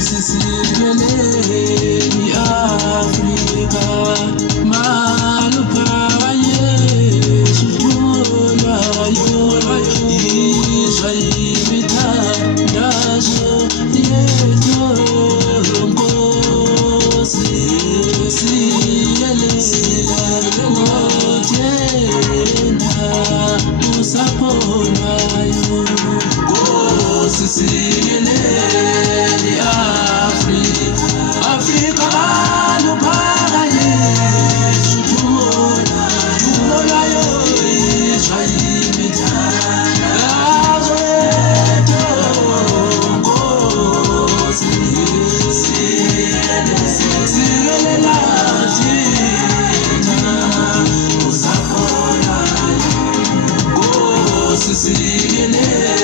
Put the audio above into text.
Siciliani Africa Maluka Yesu Tula Yola Israelita Dazo Yeto Ngozi Siciliani Ngotena Usapona Yo Siciliani Africa Maluka Yesu Tula Yola Israelita Dazo Yeto Ngozi Siciliani